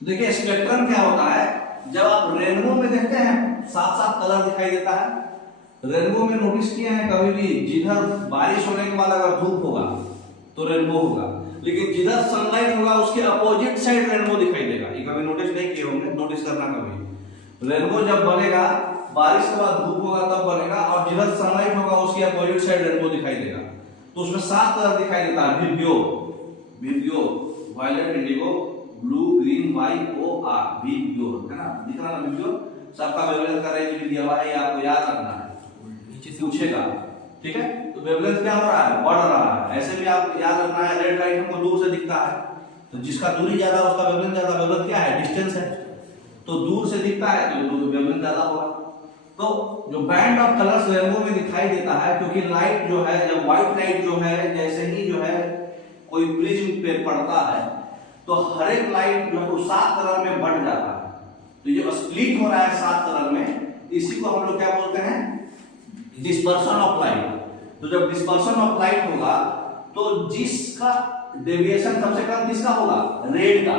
देखिए स्पेक्ट्रम क्या होता है, जब आप रेनबो में देखते हैं साफ साफ कलर दिखाई देता है। रेनबो में नोटिस किए हैं कभी भी, जिधर बारिश होने के बाद अगर धूप होगा तो रेनबो होगा, लेकिन जिधर सनलाइट होगा उसके अपोजिट साइड रेनबो दिखाई देगा। ये कभी नोटिस नहीं किए होंगे, नोटिस करना कभी। रेनबो जब बनेगा बारिश के बाद धूप होगा तब बनेगा, और जिधर सनलाइट होगा उसके अपोजिट साइड रेनबो दिखाई देगा। तो उसमें 7 कलर दिखाई देता है, VIBGYOR, VIBGYOR, violet, indigo, blue, green, white, O R, VIBGYOR, है ना, दिख रहा है विब्रियो। सबका वेवलेंथ का रेंज भी दिया हुआ है, ये आपको याद रखना है, नीचे से पूछेगा, ठीक है। तो वेवलेंथ क्या हो रहा है, बढ़ रहा है। ऐसे भी आप याद रखना है, रेड लाइट हमको दूर से दिखता है, तो जिसका दूरी ज्यादा उसका वेवलेंथ ज्यादा। वेवलेंथ क्या है, डिस्टेंस है, तो दूर से दिखता है तो वेवलेंथ ज्यादा होगा। तो जो बैंड ऑफ कलर्स रेनबो में दिखाई देता है, क्योंकि लाइट जो है, जब व्हाइट लाइट जो है जैसे ही जो है कोई प्रिज्म पे पड़ता है तो हर एक लाइट जो है 7 कलर में बढ़ जाता है। तो ये स्प्लिट हो रहा है 7 कलर में, इसी को हम लोग क्या बोलते हैं, डिस्पर्शन ऑफ लाइट। तो जब डिस्पर्शन ऑफ लाइट होगा तो जिसका डेविएशन सबसे कम किसका होगा, रेड का,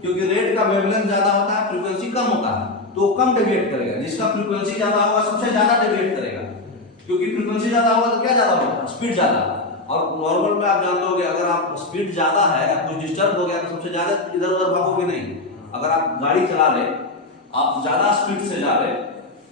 क्योंकि रेड का वेवलेंथ ज्यादा होता है, फ्रीक्वेंसी कम होता है, तो कम डेविएट करेगा। जिसका फ्रीक्वेंसी ज्यादा होगा सबसे ज्यादा डेविएट करेगा, क्योंकि फ्रीक्वेंसी ज्यादा होगा तो क्या ज्यादा होगा, स्पीड ज्यादा। और नॉर्मल में आप जानते होंगे, अगर आप स्पीड ज्यादा है, कुछ डिस्टर्ब हो गया तो सबसे ज्यादा इधर उधर भागोगे नहीं। अगर आप गाड़ी चला रहे, आप ज्यादा स्पीड से जा रहे,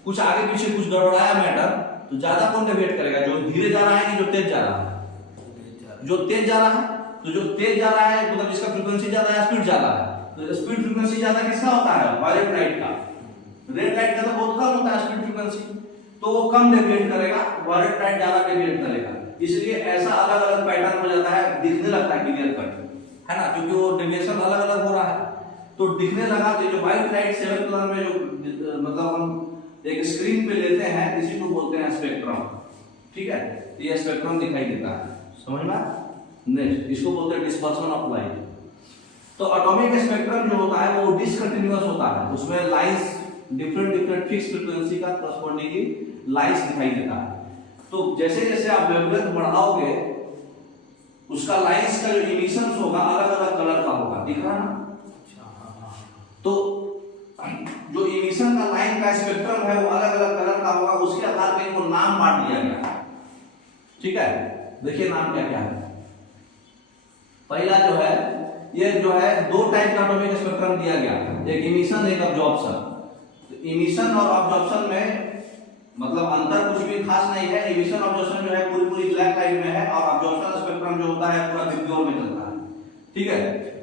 कुछ आगे पीछे कुछ गड़बड़ाया मैटर, तो ज्यादा कौन डेविएट करेगा, जो धीरे जा रहा है कि जो तेज जा रहा है, जो तेज जा रहा है। तो जो तेज जा रहा है मतलब जिसका फ्रीक्वेंसी ज्यादा है, स्पीड ज्यादा है, तो स्पीड फ्रीक्वेंसी ज्यादा किसका होता है, वायलेट लाइट का। रेड लाइट का तो बहुत कम होता है स्पीड फ्रीक्वेंसी, तो वो कम डेविएट करेगा, वायलेट लाइट ज्यादा डेविएट करेगा। इसलिए ऐसा अलग अलग पैटर्न हो जाता है, दिखने लगता है क्लियर कट, है ना, क्योंकि वो डेविएशन अलग अलग हो रहा है तो दिखने लगा। तो जो व्हाइट लाइट 7 कलर में जो मतलब हम एक स्क्रीन पे लेते हैं, इसी को बोलते हैं स्पेक्ट्रम, ठीक है। तो ये स्पेक्ट्रम दिखाई देता है, समझ में। नेक्स्ट इसको बोलते हैं डिस्पर्शन ऑफ लाइट। तो एटॉमिक स्पेक्ट्रम जो होता है वो डिसकंटिन्यूअस होता है, उसमें लाइंस डिफरेंट फिक्स फ्रीक्वेंसी का करस्पॉन्डिंग लाइंस दिखाई देता है। तो जैसे जैसे आप वेवलेंथ बढ़ाओगे उसका लाइंस का जो इमिशंस होगा अलग अलग कलर का होगा, दिख रहा है ना। तो जो इमिशन का लाइन का स्पेक्ट्रम है वो अलग अलग कलर का होगा, उसके आधार पर इनको नाम बांट दिया गया, ठीक है। देखिए नाम क्या क्या है। पहला जो है, ये जो है 2 टाइप का एटॉमिक स्पेक्ट्रम दिया गया, एक इमिशन एक अब्जॉर्प्शन। तो इमिशन और अब्जॉर्प्शन में मतलब अंतर कुछ भी खास नहीं है। इमिशन अब्जॉर्प्शन जो है पूरी ब्लैक लाइट में है, और अब्जॉर्प्शन स्पेक्ट्रम जो होता है पूरा विब्रियो में चलता है, ठीक है।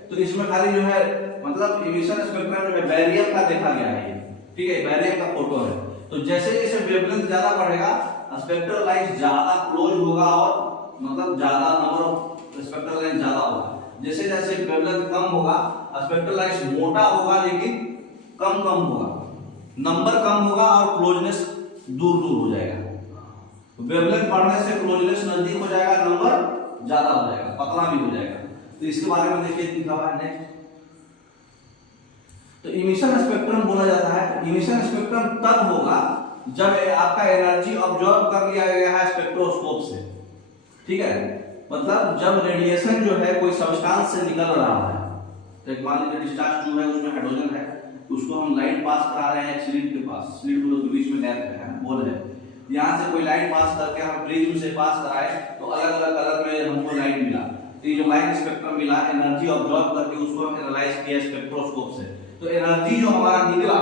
तो इसमें खाली जो है मतलब इमिशन स्पेक्ट्रम जो है बैरियम का देखा गया है, ठीक है, बैरियम का फोटो है। तो जैसे जैसे वेवलेंथ ज्यादा बढ़ेगा स्पेक्ट्रल लाइट ज्यादा क्लोज होगा, और मतलब ज्यादा नंबर ऑफ स्पेक्ट्रल लाइट ज्यादा होगा। जैसे जैसे वेवलेंथ कम होगा स्पेक्ट्रल लाइट मोटा होगा लेकिन कम होगा, नंबर कम होगा और क्लोजनेस दूर हो जाएगा। तो वेवलेंथ बढ़ने से क्लोजनेस नजदीक हो जाएगा, नंबर ज्यादा हो जाएगा, पतला भी हो जाएगा। तो इसके बारे में देखिए लिखा हुआ है नेक्स्ट। तो इमिशन स्पेक्ट्रम बोला जाता है, इमिशन स्पेक्ट्रम तब होगा जब आपका एनर्जी ऑब्जर्व कर लिया गया है स्पेक्ट्रोस्कोप से, ठीक है। मतलब जब रेडिएशन जो है कोई सब्सटेंस से निकल रहा है, तो एक मान लीजिए डिस्चार्ज ट्यूब है, उसमें हाइड्रोजन है, उसको हम लाइट पास करा रहे हैं स्लिट के पास, स्लिट के बीच में गैप है, बोल है, यहाँ से कोई लाइट पास करके हम प्रिज्म से पास कराए तो अलग अलग कलर में हमको लाइट मिला। तो ये जो लाइट स्पेक्ट्रम मिला, एनर्जी ऑब्जर्व करके उसको हम एनालाइज किया स्पेक्ट्रोस्कोप से। तो एनर्जी जो हमारा निकला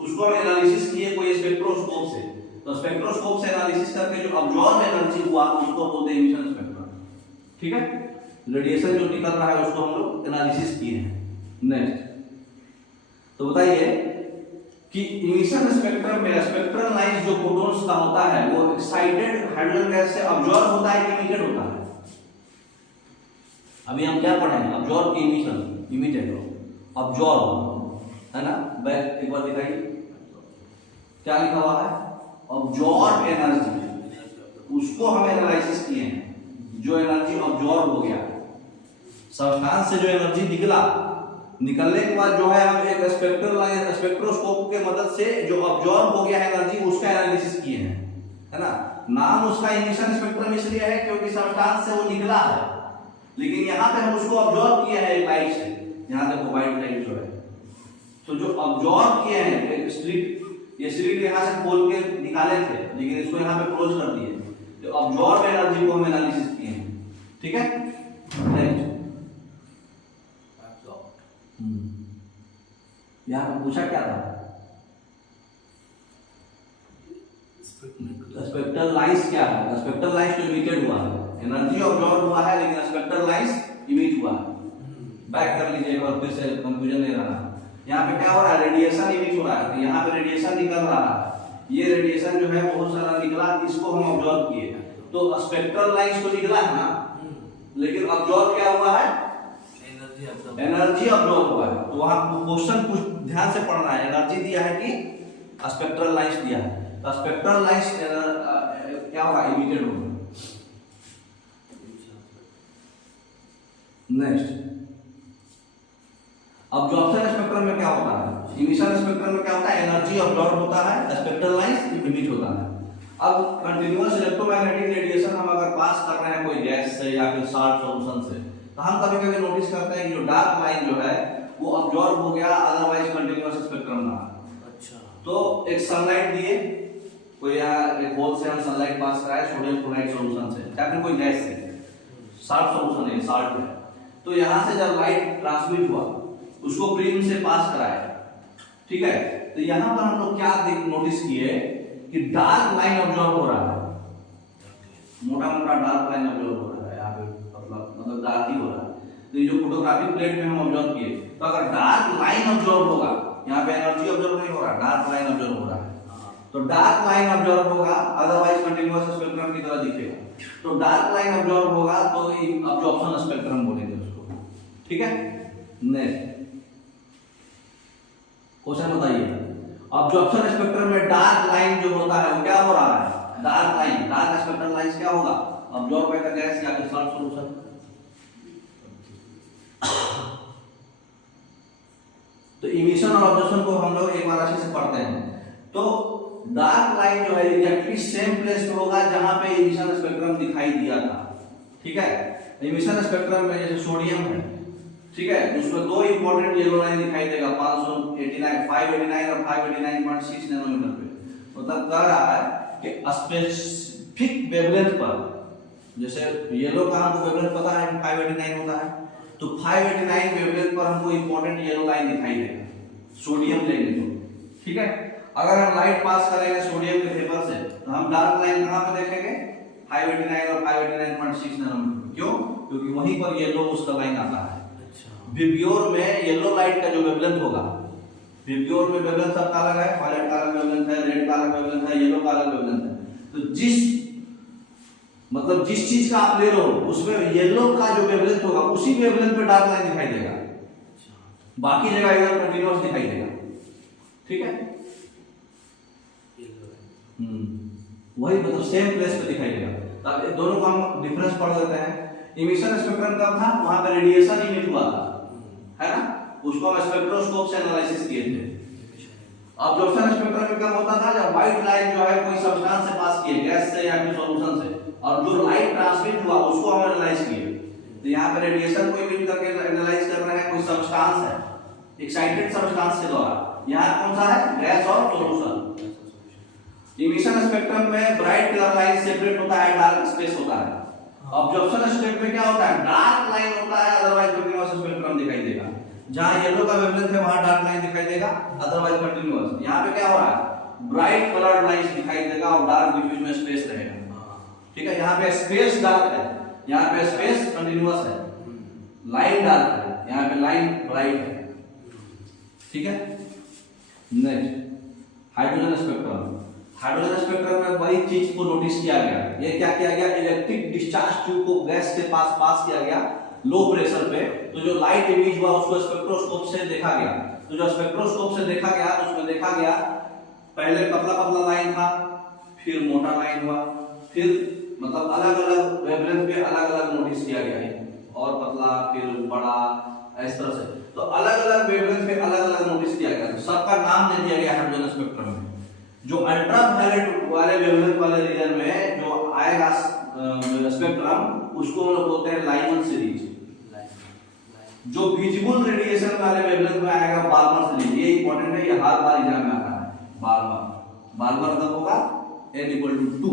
उसको हम एनालिसिस किए कोई स्पेक्ट्रोस्कोप से। तो स्पेक्ट्रोस्कोप से एनालिसिस करके जो ऑब्जर्व एनर्जी हुआ उसको बोलते हैं इमिशन स्पेक्ट्रम, ठीक है। रेडिएशन जो निकल रहा है उसको हम लोग एनालिसिस किए हैं। नेक्स्ट तो बताइए कि इमिशन स्पेक्ट्रम में स्पेक्ट्रल लाइट जो फोटॉन्स का होता है वो एक्साइटेड हाइड्रोजन गैस से ऑब्जर्व होता है कि इमिटेड होता है। अभी हम क्या पढ़ेंगे, ऑब्जर्व की इमिशन, इमिटेड, ऑब्जर्व, है ना। बैक एक बार दिखाइए क्या लिखा हुआ है, ऑब्जर्व एनर्जी, उसको हम एनालिसिस किए हैं। जो एनर्जी ऑब्जर्व हो गया सब्सटेंस से, जो एनर्जी निकलने के बाद जो है हम एक स्पेक्ट्रोस्कोप के मदद से जो ऑब्जर्व हो गया है एनर्जी उसका एनालिसिस किए हैं, है ना। नाम उसका इमिशन स्पेक्ट्रम इसलिए है क्योंकि सब्सटेंस से वो निकला है, लेकिन यहाँ पे हम उसको ऑब्जर्व किया है एक लाइट से। यहाँ देखो व्हाइट लाइट जो है तो जो अब्जॉर्ब किए हैं स्लिट, ये स्लिट यहाँ से खोल के निकाले थे लेकिन इसको यहाँ पे क्लोज कर दिए, तो अब्जॉर्ब एनर्जी को हम एनालिसिस किए हैं। ठीक है, नेक्स्ट यहाँ पे पूछा क्या था, स्पेक्ट्रल लाइंस क्या है, स्पेक्ट्रल लाइंस जो इमिटेड हुआ है, एनर्जी अब्जॉर्ब हुआ है लेकिन स्पेक्ट्रल लाइंस इमिट हुआ है। बैक कर लीजिए एक बार फिर से, कंफ्यूजन नहीं रहना। यहाँ पे क्या हो रहा है, रेडिएशन इमिट हो रहा है, तो यहाँ पे रेडिएशन निकल रहा है, ये रेडिएशन जो है बहुत सारा निकला, इसको हम ऑब्जर्व किए, तो स्पेक्ट्रल लाइंस तो निकला है ना, लेकिन ऑब्जर्व क्या हुआ है, एनर्जी ऑब्जर्व हुआ है। तो वहां क्वेश्चन कुछ ध्यान से पढ़ना है, एनर्जी दिया है कि स्पेक्ट्रल लाइंस दिया है, तो स्पेक्ट्रल लाइंस क्या होगा, इमिटेड होगा। नेक्स्ट, अब्जॉर्प्शन स्पेक्ट्रम में क्या होता है, इमिशन स्पेक्ट्रम में क्या होता है, एनर्जी अब्जॉर्ब होता है, स्पेक्ट्रल लाइंस इमिट होता है। अब कंटीन्यूअस इलेक्ट्रोमैग्नेटिक रेडिएशन हम अगर पास कर रहे हैं कोई गैस से या फिर साल्ट सॉल्यूशन से, तो हम कभी-कभी नोटिस करते हैं कि जो डार्क लाइन जो है वो अब्जॉर्ब हो गया, अदरवाइज कंटीन्यूअस स्पेक्ट्रम ना। अच्छा, तो एक सनलाइट दिए, कोई यहाँ एक होल से हम सनलाइट पास कराए सोडियम क्लोराइड सॉल्यूशन से या फिर कोई गैस से, साल्ट सॉल्यूशन है, साल्ट है, तो यहाँ से जब लाइट ट्रांसमिट हुआ उसको प्रिज्म से पास कराया, ठीक है, तो यहाँ पर हम लोग क्या नोटिस किए कि डार्क लाइन ऑब्जर्व हो रहा है, मोटा मोटा डार्क लाइन ऑब्जर्व हो रहा है, यहाँ पे मतलब डार्क ही हो रहा है। तो ये जो फोटोग्राफिक प्लेट में हम ऑब्जर्व किए, तो अगर डार्क लाइन ऑब्जर्व होगा, यहाँ पे एनर्जी ऑब्जर्व नहीं हो रहा, डार्क लाइन ऑब्जर्व हो रहा है, तो डार्क लाइन ऑब्जर्व होगा, अदरवाइज कंटीन्यूअस स्पेक्ट्रम की तरह दिखेगा। तो डार्क लाइन ऑब्जर्व होगा तो अब्जॉर्प्शन स्पेक्ट्रम बोलेंगे उसको। ठीक है, नेक्स्ट क्वेश्चन बताइए, अब्जॉर्प्शन स्पेक्ट्रम में डार्क लाइन जो होता है वो क्या हो रहा है, dark line, dark spectral lines क्या होगा, अब्जॉर्ब बाय द गैस या फिर सॉल्ट सॉल्यूशन। तो इमिशन और ऑब्जर्प्शन को हम लोग एक बार अच्छे से पढ़ते हैं। तो डार्क लाइन जो है एग्जैक्टली सेम प्लेस पे होगा जहां पे इमिशन स्पेक्ट्रम दिखाई दिया था। ठीक है, इमिशन स्पेक्ट्रम में जैसे सोडियम है, ठीक है, उसमें दो इंपॉर्टेंट येलो लाइन दिखाई देगा 589 और 589.6 नैनोमीटर पे। मतलब कह रहा है कि स्पेसिफिक वेवलेंथ पर, जैसे येलो का हमको वेवलेंथ पता है 589 होता है, तो 589 वेवलेंथ पर हमको इंपॉर्टेंट येलो लाइन दिखाई देगा, सोडियम लेंगे तो। ठीक है, अगर हम लाइट पास करेंगे सोडियम के वेपर से, तो हम डार्क लाइन कहां पे देखेंगे, 589 और 589.6 नैनोमीटर। क्यों? क्योंकि वहीं पर येलो उसका लाइन आता है। विब्योर में येलो लाइट का जो वेवलेंथ होगा, विब्योर में वेवलेंथ सबका अलग है, वायलेट का अलग वेवलेंथ है, रेड का अलग वेवलेंथ है, येलो का अलग वेवलेंथ है। तो जिस चीज का आप ले रहे हो उसमें येलो का जो वेवलेंथ होगा उसी वेवलेंथ पे डार्क लाइन दिखाई देगा, बाकी जगह इधर कंटीन्यूअस दिखाई देगा। ठीक है, वही मतलब सेम प्लेस पे दिखाई देगा। अब दोनों का हम डिफरेंस पढ़ लेते हैं। इमिशन स्पेक्ट्रम कब था, वहां पे रेडिएशन इमिट हुआ था, है ना, उसको हम स्पेक्ट्रोस्कोप से एनालिसिस किए थे। अब्जॉर्प्शन स्पेक्ट्रम में कब होता था, जब व्हाइट लाइट जो है कोई सब्सटेंस से पास किए, गैस से या फिर सॉल्यूशन से, और जो लाइट ट्रांसमिट हुआ उसको हम एनालाइज किए। तो यहाँ पे रेडिएशन को इमिट करके एनालाइज कर रहे हैं, कोई सब्सटेंस है, एक्साइटेड सब्सटेंस के द्वारा। यहाँ कौन सा है, गैस और सॉल्यूशन। इमिशन स्पेक्ट्रम में ब्राइट कलर लाइन सेपरेट होता है, डार्क स्पेस होता है। अब्जॉर्प्शन स्पेक्ट्रम में क्या होता है, डार्क लाइन होता है, अदरवाइज कंटीन्यूअस स्पेक्ट्रम दिखाई देगा। जहां येलो का वेवलेंथ है वहां डार्क लाइन दिखाई देगा, अदरवाइज कंटीन्यूअस। यहां पे क्या हो रहा है, ब्राइट कलर्ड लाइंस दिखाई देगा और डार्क बीच में स्पेस रहेगा। ठीक है, यहां पे स्पेस डार्क है, यहां पे स्पेस कंटीन्यूअस है, लाइन डार्क है, यहां पे लाइन ब्राइट है। ठीक है, next hydrogen spectrum. Hydrogen spectrum में वही चीज को नोटिस किया गया। ये क्या किया गया, इलेक्ट्रिक डिस्चार्ज ट्यूब को गैस के पास किया गया लो प्रेशर पे, तो जो लाइट इमेज हुआ उसको स्पेक्ट्रोस्कोप से देखा गया। तो जो स्पेक्ट्रोस्कोप से देखा गया उसमें देखा गया पहले पतला पतला लाइन था, फिर मोटा लाइन हुआ, फिर मतलब अलग अलग वेवलेंथ पे अलग अलग नोटिस किया गया है, और पतला फिर बड़ा, इस तरह से। तो अलग अलग वेवलेंथ पे अलग अलग नोटिस किया गया, सबका नाम दे दिया गया हाइड्रोजन स्पेक्ट्रम में। जो अल्ट्रा वायलेट वाले वेवलेंथ वाले रीजन में जो आएगा स्पेक्ट्रम, उसको हम लोग बोलते हैं लाइमन सीरीज। जो विजिबल रेडिएशन वाले वेवलेंथ में आएगा बार्मर सीरीज। ये इंपॉर्टेंट है, ये हर बार एग्जाम में आता है, बार बार कब होगा, n इक्वल टू 2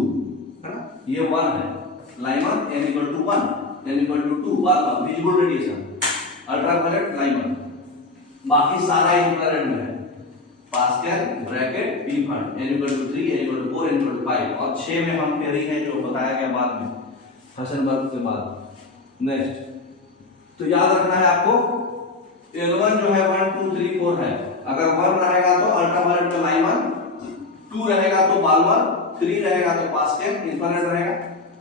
है ना, ये 1 है, Lyman n equal to 1, n equal to 2 बार बार विजिबल रेडिएशन, अल्ट्रावायलेट लाइमन, बाकी सारा इंफ्रारेड में है, Paschen bracket Pfund n equal to 3, n equal to 4, n equal to 5 और 6 में हम कह रही है जो बताया गया बाद में हसनबर्ग के बाद। नेक्स्ट तो याद रखना है आपको L1 जो है 1 2 3 4 है, अगर 1 रहेगा तो अल्ट्रावायलेट में लाइमन, 2 रहेगा तो बाल्मर, 3 रहेगा तो पास्कल इंफ्रारेड रहेगा,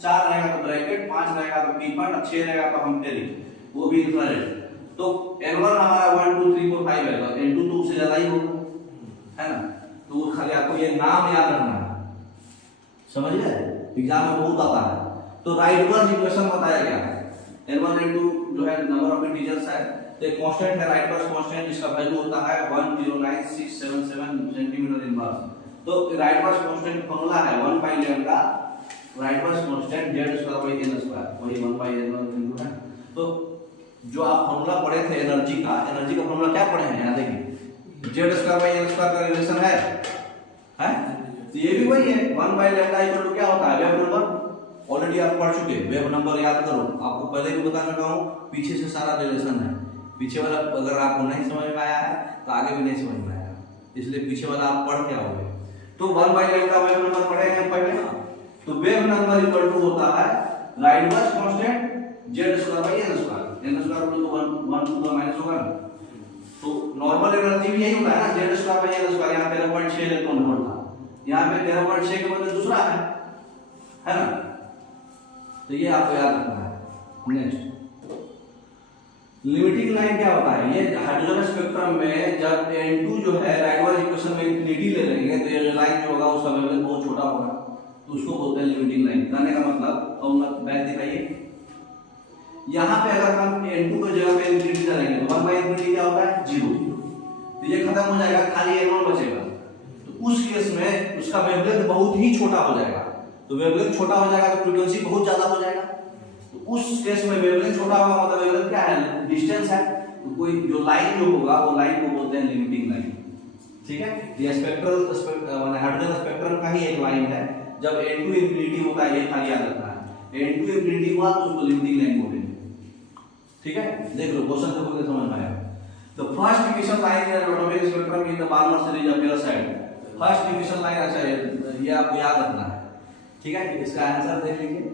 4 रहेगा तो ब्रैकेट, 5 रहेगा तो पी फंड, 6 रहेगा तो हेम्पेरी वो भी इंफ्रारेड। तो L1 हमारा 1 2 3 4 5 है, तो L2 तो उससे ज्यादा ही होगा है ना, तो खाली आपको ये नाम याद रखना है, समझ गए, एग्जाम में बहुत आता है। तो राइटवर्स इक्वेशन बताया गया है, L1 L2 जो है नंबर ऑफ इंटीजर्स है, तो एक कांस्टेंट है राइटवर्स कांस्टेंट जिसका वैल्यू होता है 109677 सेंटीमीटर इनवर्स। तो राइटवर्स कांस्टेंट फार्मूला है 1 by lambda Rydberg constant z² by n square, वही 1 बाय n है। तो जो आप फार्मूला पढ़े थे एनर्जी का फार्मूला क्या पढ़े हैं, यहाँ देखिए z² बाय n स्क्वायर का रिलेशन है, तो ये भी वही है 1 बाय लैम्डा इक्वल टू क्या होता है, वेव नंबर, ऑलरेडी आप पढ़ चुके, वेव नंबर याद करो, आपको पहले भी बता चुका हूं, पीछे से सारा रिलेशन है, पीछे वाला अगर आपको नहीं समझ में आया है तो आगे भी नहीं समझ में आएगा, इसलिए पीछे वाला आप पढ़ के आओगे। तो 1 बाय लैम्डा वेव नंबर पढ़े हैं पहले, तो वेव नंबर इक्वल टू होता है Rydberg constant z² by n square, n square बोलो तो 1 टू द माइनस होगा ना, तो नॉर्मल एनर्जी भी यही होता है ना, z² बाय n स्क्वायर, यहाँ 13.6 इलेक्ट्रॉन वोल्ट था, यहाँ पे 13.6 के बदले दूसरा है ना, तो ये आपको याद रखना है। नेक्स्ट लिमिटिंग लाइन क्या होता है, ये हाइड्रोजन स्पेक्ट्रम में जब N2 जो है राइटवर्स इक्वेशन में इंफिनिटी ले लेंगे तो ये लाइन जो होगा उसका वेवलेंथ बहुत छोटा होगा, तो उसको बोलते हैं लिमिटिंग लाइन। कहने का मतलब अब बैक दिखाइए, यहाँ पे अगर हम N2 की जगह पे इंफिनिटी डालेंगे तो 1 बाय इंफिनिटी क्या होता है 0, तो ये खत्म हो जाएगा, खाली N1 बचेगा, तो उस केस में उसका वेवलेंथ बहुत ही छोटा हो जाएगा, तो वेवलेंथ छोटा हो जाएगा तो फ्रीक्वेंसी बहुत ज्यादा हो जाएगा, तो उस केस में वेवलेंथ छोटा होगा मतलब वेवलेंथ क्या है, डिस्टेंस है, तो कोई जो लाइन जो होगा वो लाइन को बोलते हैं लिमिटिंग लाइन, ठीक है। ये स्पेक्ट्रल हाइड्रोजन स्पेक्ट्रम का ही एक लाइन है, जब N2 इंफिनिटी होता है, ये खाली याद रखना है, N2 इंफिनिटी हुआ तो उसको लिमिटिंग लाइन बोलेंगे, ठीक है। देख लो क्वेश्चन देखोगे समझ में आएगा। The first diffusion line in atomic spectrum in the Balmer series appears at, first diffusion line अच्छा है, ये आपको याद रखना है, ठीक है। इसका आंसर देख लीजिए,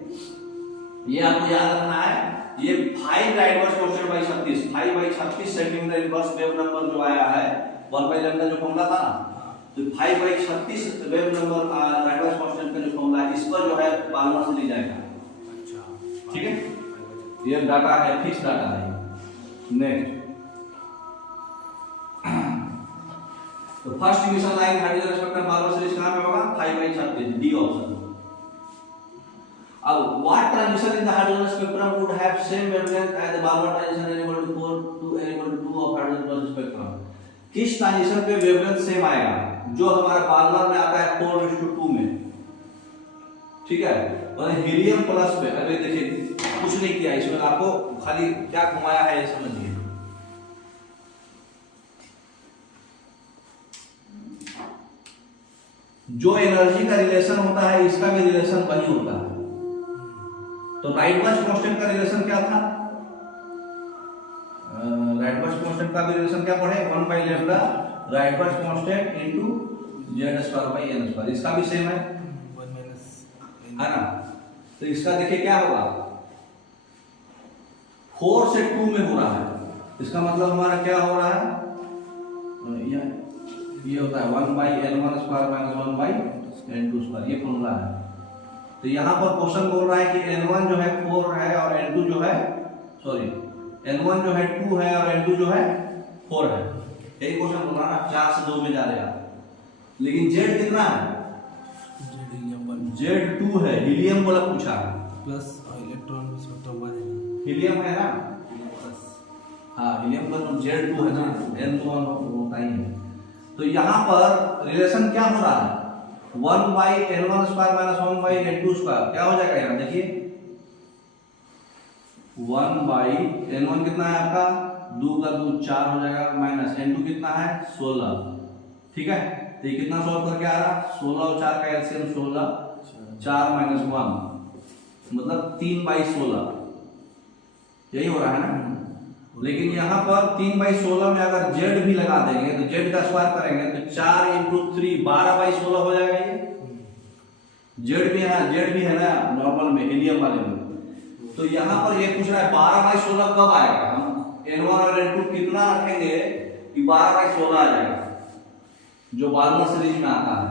ये आपको याद रखना है, ये 5 Rydberg constant by 36, 5 by 36 centimetre inverse wave number जो आया है 1 बाय लैम्डा जो फॉर्मूला था ना, तो 5 बाय 36 वेव नंबर राइटवर्स कांस्टेंट का जो फॉर्मूला है, इस पर जो है बाल्मर से ली जाएगा, अच्छा ठीक है, ये डाटा है, फिक्स डाटा है। नेक्स्ट तो first diffusion line hydrogen spectrum Balmer series कहां पे होगा, 5 बाय 36 डी ऑप्शन। अब what transition in the hydrogen spectrum would have same wavelength as the Balmer transition n equal to 4 to n equal to 2 of hydrogen spectrum, किस transition पे wavelength same आएगा, जो हमारे Balmer में आता है 4:2 में, ठीक है, और हीलियम प्लस पे अभी देखिए कुछ नहीं किया इसमें, आपको खाली क्या घुमाया है ये समझिए, जो एनर्जी का रिलेशन होता है इसका भी रिलेशन वही होता है। तो राइटवर्स कांस्टेंट का रिलेशन क्या था, राइटवर्स कांस्टेंट का भी रिलेशन क्या पढ़े, 1 by lambda Rydberg constant into z² by n square, इसका भी सेम है 1 माइनस है ना, तो इसका देखिए क्या होगा, 4 से 2 में हो रहा है, इसका मतलब हमारा क्या हो रहा है, ये होता है 1 by n1 square minus 1 by n2 square, ये फॉर्मूला है। तो यहाँ पर क्वेश्चन बोल रहा है कि n1 जो है 4 है और n2 जो है n1 जो है 2 है और n2 जो है 4 है, यही क्वेश्चन बोल रहा है ना, 4 से 2 में जा रहे हैं आप, लेकिन z कितना है, z2 है, हीलियम वाला पूछा है, प्लस इलेक्ट्रॉन स्पेक्ट्रम वाले हीलियम है ना, हाँ हीलियम का z2 है ना, n1 होता ही है। तो यहाँ पर रिलेशन क्या हो रहा है, 1 by n1 square minus 1 by n2 square, क्या हो जाएगा यहाँ देखिए, 1 बाई n1 कितना है आपका 2 का 2 4 हो जाएगा, माइनस n2 कितना है 16। ठीक है, तो ये कितना सॉल्व करके आ रहा, 16 और 4 का एलसीएम 16, 4 माइनस 1 मतलब 3/16, यही हो रहा है ना। लेकिन यहाँ पर 3/16 में अगर z भी लगा देंगे तो z का स्क्वायर करेंगे तो 4 इंटू 3 12/16 हो जाएगा। ये z भी है ना नॉर्मल में, हीलियम वाले में। तो यहाँ पर ये पूछ रहा है 12/16 कब आएगा, हम n1 और n2 कितना रखेंगे कि 12/16 आ जाएगा, जो बार्नर सीरीज में आता है।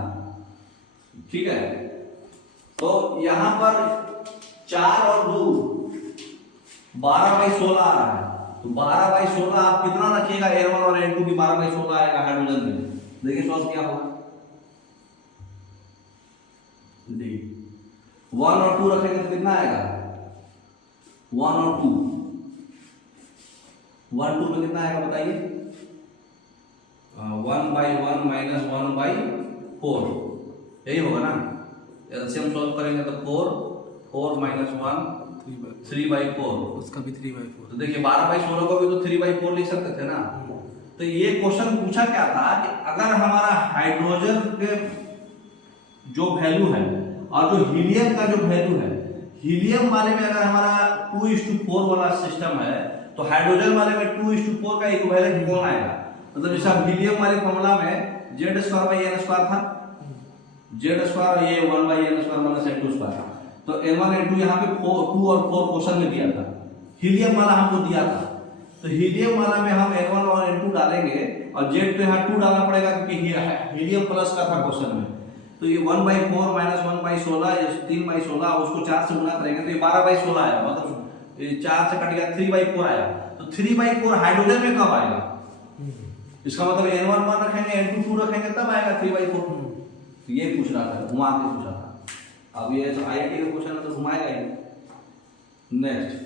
ठीक है, तो यहाँ पर 4 और 2 12/16 आ रहा है, तो 12/16 आप कितना रखिएगा, n1 और n2 की 12/16 आएगा हाइड्रोजन में। देखिए सॉल्व क्या होगा, देखिए 1 और 2 रखेंगे तो कितना आएगा, 1 और 2, 1 2 में कितना आएगा बताइए, 1/1 माइनस 1/4, यही होगा ना। एलसीएम सॉल्व करेंगे तो 4 माइनस 1 3/4, उसका भी 3/4। तो देखिए 12/16 को भी तो 3/4 लिख सकते थे ना। तो ये क्वेश्चन पूछा क्या था कि अगर हमारा हाइड्रोजन के जो वैल्यू है और जो हीलियम का जो वैल्यू है, हीलियम वाले में अगर हमारा 2:4 वाला सिस्टम है तो हाइड्रोजन वाले में 2:4 का इक्विवेलेंट कौन आएगा। मतलब जैसे हीलियम वाले फॉर्मूला में z² था, z² ये 1/n² माइनस n2², तो n1 n2 यहाँ पे 2 और 4 क्वेश्चन में दिया था, हीलियम वाला हमको दिया था। तो हीलियम वाला में हम n1 और n2 डालेंगे और z पे यहाँ 2 डालना पड़ेगा क्योंकि हीलियम प्लस का था क्वेश्चन में। तो ये 1/4 माइनस 1/16 ये 3/16, उसको 4 से गुना करेंगे तो ये 12/16 आया, मतलब ये 4 से कट गया 3/4 आया। तो 3/4 हाइड्रोजन में कब आएगा, इसका मतलब n1 1 रखेंगे n2 2 रखेंगे तब आएगा 3/4। तो ये पूछ रहा था, घुमा के पूछा था। अब ये आईआईटी का क्वेश्चन है तो घुमाएगा ही। नेक्स्ट,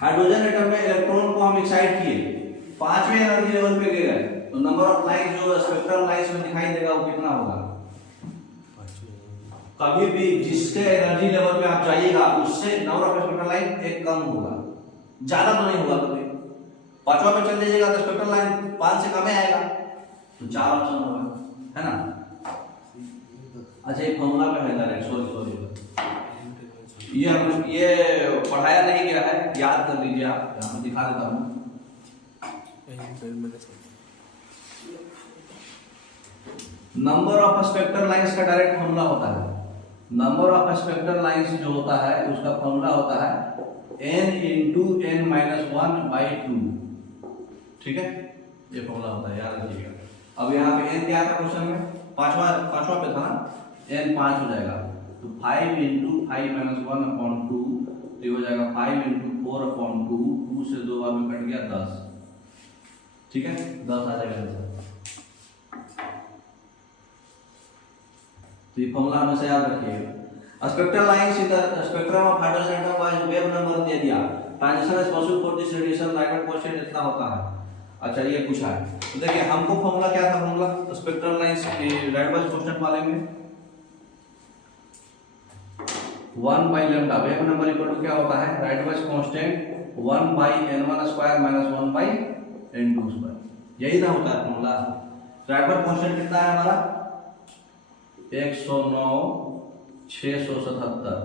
हाइड्रोजन एटम में इलेक्ट्रॉन को हम एक्साइट किए, 5वें एनर्जी लेवल पे गए, तो नंबर ऑफ लाइंस जो स्पेक्ट्रम लाइंस में दिखाई देगा वो कितना होगा। कभी भी जिसके एनर्जी लेवल पे आप जाइएगा उससे नंबर ऑफ स्पेक्ट्रल लाइन एक कम होगा, ज्यादा तो नहीं होगा। कभी 5वां पे चल जाइएगा तो स्पेक्ट्रल लाइन 5 से कम ही आएगा, तो 4 ऑप्शन होगा, है ना। अच्छा ये फॉर्मूला में है डायरेक्ट, सॉरी ये हम ये पढ़ाया नहीं गया है, याद कर लीजिए आप, मैं दिखा देता हूँ। नंबर ऑफ स्पेक्ट्रल लाइंस का डायरेक्ट फॉर्मूला होता है, नंबर ऑफ स्पेक्ट्रल लाइंस जो होता है उसका फॉर्मूला होता है n इंटू n-1/2। ठीक है, ये फॉर्मूला होता है, याद रखिएगा। अब यहाँ पे n क्या था क्वेश्चन में, पांचवा पे था ना, n 5 हो जाएगा, तो 5 इंटू 5-1/2, तो ये हो जाएगा 5 इंटू 4/2, 2 से 2 बार में कट गया 10। ठीक है, 10 आ जाएगा आंसर। तो ये फॉर्मूला हमेशा याद रखिएगा। Spectral lines in the spectrum of hydrogen atom का वेव नंबर दे दिया, transition is possible for this radiation, ligand coefficient इतना होता है। अच्छा ये पूछा है, तो देखिए हमको फॉर्मूला क्या था, फॉर्मूला स्पेक्ट्रल लाइंस के राइटवाइज कांस्टेंट वाले में 1/λ वेव नंबर इक्वल टू क्या होता है, राइटवाइज कांस्टेंट 1/n1² माइनस 1/n2², यही ना होता है फॉर्मूला। राइटवाइज कांस्टेंट कितना है हमारा 109,677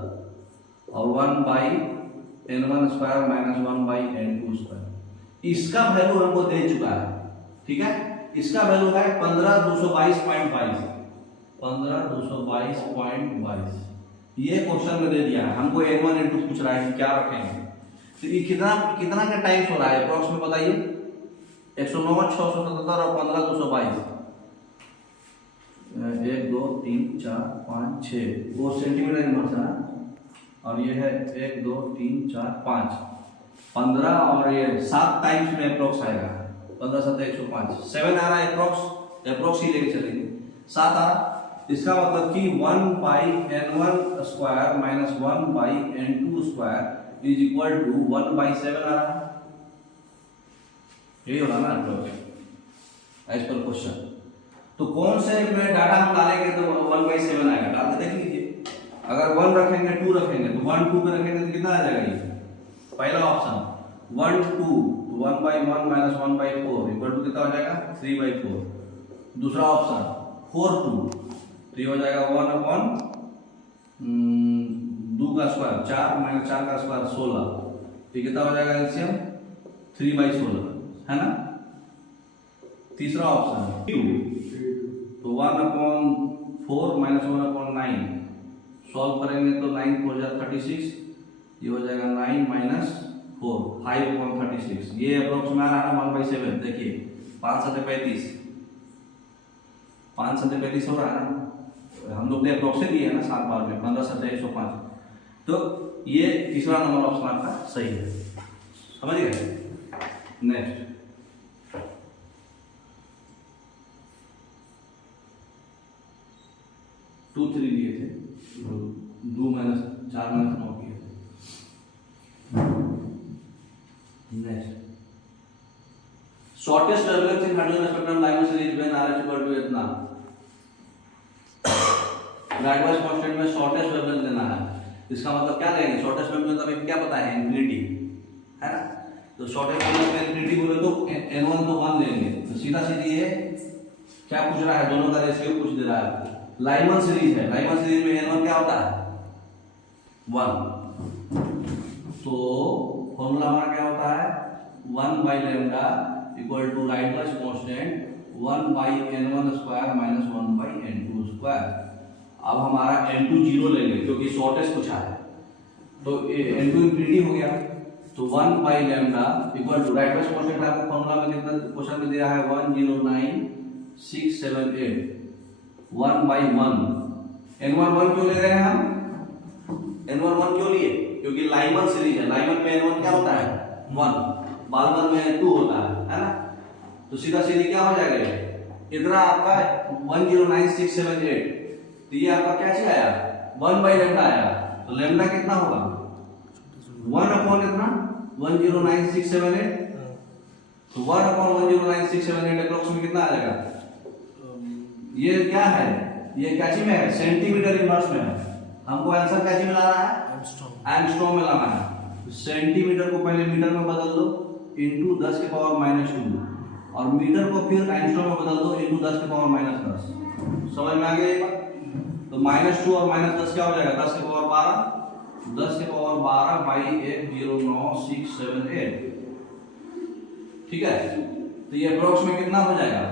और 1/n1² माइनस 1/n2²। इसका वैल्यू हमको दे चुका है, ठीक है, इसका वैल्यू है 15,222.22, 15,222.22। ये क्वेश्चन में दे दिया है हमको, n1 n2 पूछ रहा है कि क्या रखेंगे। तो ये कितना का टाइम्स हो रहा है अप्रॉक्स में बताइए, 109,677 और 15,222, 1 2 3 4 5 6 वो सेंटीमीटर इनवर्स है, और ये है 1 2 3 4 5 15 और ये 7 टाइम्स में अप्रोक्स आएगा, 15 7 105, 7 आ रहा है अप्रोक्स ही लेके चलेंगे, 7 आ रहा। इसका मतलब कि 1/n1² minus 1/n2² is equal to 1/7 आ रहा है, यही होगा ना अप्रोक्स एज पर क्वेश्चन। तो कौन से में डाटा हम डालेंगे तो 1/7 आएगा, डाल के देख लीजिए। अगर 1 रखेंगे 2 रखेंगे तो 1 2 पे रखेंगे तो कितना आ जाएगा, ये पहला ऑप्शन 1 2 1/1 माइनस 1/4 इक्वल टू कितना हो जाएगा 3/4। दूसरा ऑप्शन 4 2 तो ये हो जाएगा 1/2 का स्क्वायर 4 माइनस 4 का स्क्वायर 16 तो कितना हो जाएगा एलसीएम 3/16 है ना। तीसरा ऑप्शन 2 तो 1/4 माइनस 1/9 सॉल्व करेंगे तो 9 4 36 ये हो जाएगा 9 माइनस 4 5/36 ये अप्रोक्स में आ रहा है 1/7। देखिए 5 7 35 5 7 35 हो रहा है ना, हम लोग ने अप्रोक्स से लिया है ना 7 बार में 15 7 105 तो ये तीसरा नंबर ऑप्शन आपका सही है। समझ गए। नेक्स्ट 2 3 लिए थे 2 माइनस 4 माइनस 9 किए थे। Next shortest wavelength in hydrogen spectrum line series when RH equal to इतना राइटवाइज कांस्टेंट में शॉर्टेस्ट वेवलेंथ लेना है। इसका मतलब क्या लेंगे शॉर्टेस्ट वेवलेंथ अभी क्या पता है इन्फिनिटी है ना, तो शॉर्टेस्ट वेवलेंथ में इन्फिनिटी बोले तो n1 तो 1 लेंगे तो सीधा सीधी ये क्या पूछ रहा है दोनों का रेशियो पूछ दे रहा है। लाइमन सीरीज है, लाइमन सीरीज में n1 क्या होता है 1 तो फॉर्मूला हमारा क्या होता है 1/λ इक्वल टू राइटवाइज constant 1/n1 square minus 1/n2 square. अब हमारा n2 0 लेंगे क्योंकि शॉर्टेस्ट पूछा है तो n2 इंफिनिटी हो गया तो 1/λ इक्वल टू राइटवाइज कांस्टेंट आपको फॉर्मूला में कितना क्वेश्चन में दिया है 109678 1/1 n1 1 क्यों ले रहे हैं हम n1 1 क्यों लिए क्योंकि लाइमन सीरीज है, लाइमन में n1 क्या होता है 1 बालमन में 2 होता है ना, तो सीधा सीधी क्या हो जाएगा इतना आपका 109678 तो ये आपका क्या चीज आया 1/λ आया तो लैम्डा कितना होगा 1 अपॉन इतना 109678 तो 1 अपॉन 109678 अप्रोक्स में कितना आ जाएगा ये क्या है ये क्या चीज में है सेंटीमीटर इनवर्स में है। हमको आंसर क्या चीज में लाना है एंगस्ट्रॉम में लाना है। सेंटीमीटर को पहले मीटर में बदल दो इनटू 10 के पावर -2 और मीटर को फिर एंगस्ट्रॉम में बदल दो इनटू 10 के पावर -10। समझ में आ गया ये बात। तो -2 और -10 क्या हो जाएगा 10 के पावर 12 10 के पावर 12 बाई 109678 ठीक है। तो ये अप्रोक्स में कितना हो जाएगा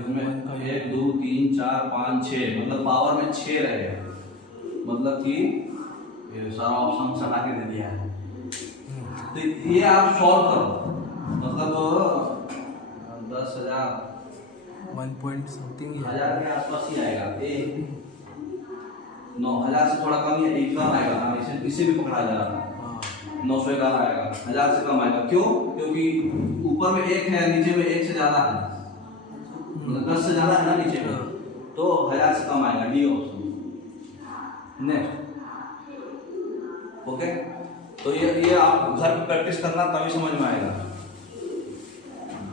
इसमें 1 2 3 4 5 6 मतलब पावर में 6 रहेगा मतलब कि ये सारा ऑप्शन हटा के दे दिया है। तो ये आप सॉल्व करो मतलब 10,000 1 पॉइंट समथिंग हजार के आसपास ही आएगा 9,000 से थोड़ा कम या एक कम आएगा इसे भी पकड़ा जा रहा है 911 आएगा 1000 से कम आएगा क्यों क्योंकि ऊपर में 1 है नीचे में 1 से ज्यादा है मतलब 10 से ज्यादा है ना नीचे में तो 1000 से कम आएगा डी ऑप्शन। नेक्स्ट ओके तो ये आप घर पे प्रैक्टिस करना तभी समझ में आएगा।